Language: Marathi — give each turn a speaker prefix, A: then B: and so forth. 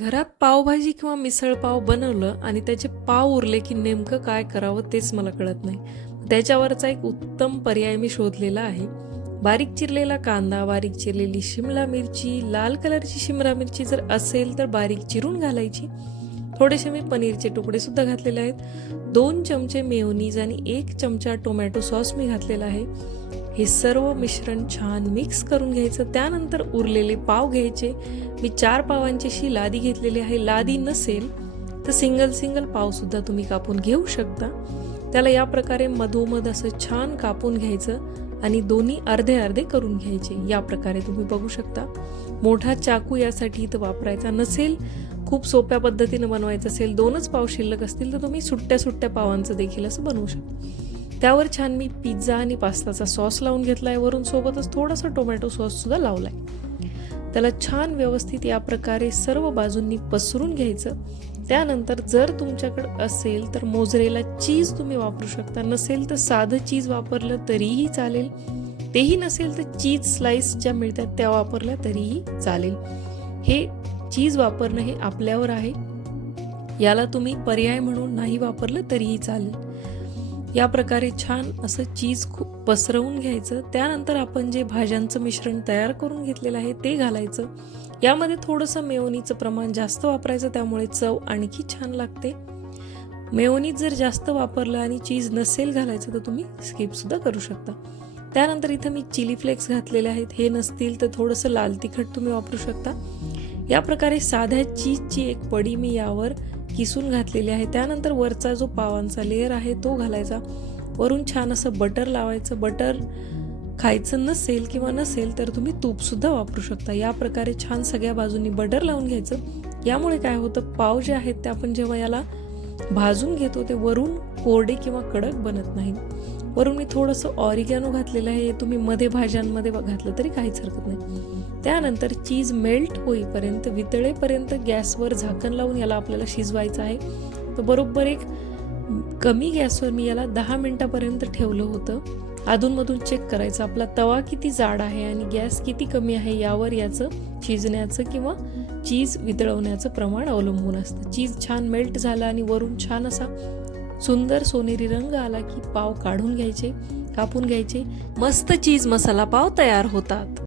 A: घरात पावभाजी किंवा मिसळ पाव बनवलं आणि त्याचे पाव उरले की नेमकं काय करावं तेच मला कळत नाही. त्याच्यावरचा एक उत्तम पर्याय मी शोधलेला आहे. बारीक चिरलेला कांदा बारीक चिरलेली शिमला मिरची लाल कलरची शिमला मिरची जर असेल तर बारीक चिरून घालायची. थोडेसे मी पनीरचे तुकडे सुद्धा घातलेले आहेत. दोन चमचे मेयोनीज आणि एक चमचा टोमॅटो सॉस मी घातलेला आहे. हे सर्व मिश्रण छान मिक्स करून घ्यायचं त्यानंतर उरलेले पाव घ्यायचे. मी चार पावांची अशी लादी घेतलेली आहे. लादी नसेल तर सिंगल सिंगल पावसुद्धा तुम्ही कापून घेऊ शकता. त्याला या प्रकारे मधोमध असं छान कापून घ्यायचं आणि दोन्ही अर्धे अर्धे करून घ्यायचे. या प्रकारे तुम्ही बघू शकता. मोठा चाकू यासाठी इथं वापरायचा नसेल खूप सोप्या पद्धतीनं बनवायचं असेल दोनच पाव शिल्लक असतील तर तुम्ही सुट्ट्या सुट्ट्या पावांचं देखील असं बनवू शकता. त्यावर छान मी पिझ्झा आणि पास्ताचा सॉस लावून घेतला आहे वरून सोबतच थोडासा टोमॅटो सॉस सुद्धा लावला आहे त्याला छान व्यवस्थित या प्रकारे सर्व बाजूंनी पसरून घ्यायचं. त्यानंतर जर तुमच्याकडं असेल तर मोजरेला चीज तुम्ही वापरू शकता. नसेल तर साधं चीज वापरलं तरीही चालेल. तेही नसेल तर चीज स्लाइस ज्या मिळतात त्या वापरल्या तरीही चालेल. हे चीज वापरणं हे आपल्यावर आहे. याला तुम्ही पर्याय म्हणून नाही वापरलं तरीही चालेल. या प्रकारे छान असं चीज खूप पसरवून घ्यायचं. त्यानंतर आपण जे भाज्यांचं मिश्रण तयार करून घेतलेलं आहे ते घालायचं. यामध्ये थोडंसं मेयोनीचं प्रमाण जास्त वापरायचं त्यामुळे चव आणखी छान लागते. मेयोनीज जर जास्त वापरलं आणि चीज नसेल घालायचं तर तुम्ही स्किपसुद्धा करू शकता. त्यानंतर इथं मी चिली फ्लेक्स घातलेले आहेत. हे नसतील तर थोडंसं लाल तिखट तुम्ही वापरू शकता. या प्रकारे साध्या चीजची एक पडी मी यावर किसून घातलेली आहे. त्यानंतर वरचा जो पावांचा लेअर आहे तो घालायचा. वरून छान असं बटर लावायचं. बटर खायचं नसेल किंवा नसेल तर तुम्ही तूपसुद्धा वापरू शकता. या प्रकारे छान सगळ्या बाजूंनी बटर लावून घ्यायचं. यामुळे काय होतं? पाव जे आहेत ते आपण जेव्हा याला भाजून घेतो ते वरून कोरडे किंवा कडक बनत नाही वरून मी थोडंसं ऑरिगॅनो घातलेलं आहे तुम्ही मध्ये भाज्यांमध्ये घातलं तरी काहीच हरकत नाही. त्यानंतर चीज मेल्ट होईपर्यंत वितळेपर्यंत गॅसवर झाकण लावून याला आपल्याला शिजवायचं आहे. तर बरोबर एक कमी गॅसवर मी याला दहा मिनटापर्यंत ठेवलं होतं. अधूनमधून चेक करायचं. आपला तवा किती जाड आहे आणि गॅस किती कमी आहे यावर याचं शिजण्याचं किंवा चीज वितळवण्याचं प्रमाण अवलंबून असतं. चीज छान मेल्ट झालं आणि वरून छान असा सुंदर सोनेरी रंग आला की पाव काढून घ्यायचे कापून घ्यायचे. मस्त चीज मसाला पाव तयार होतात.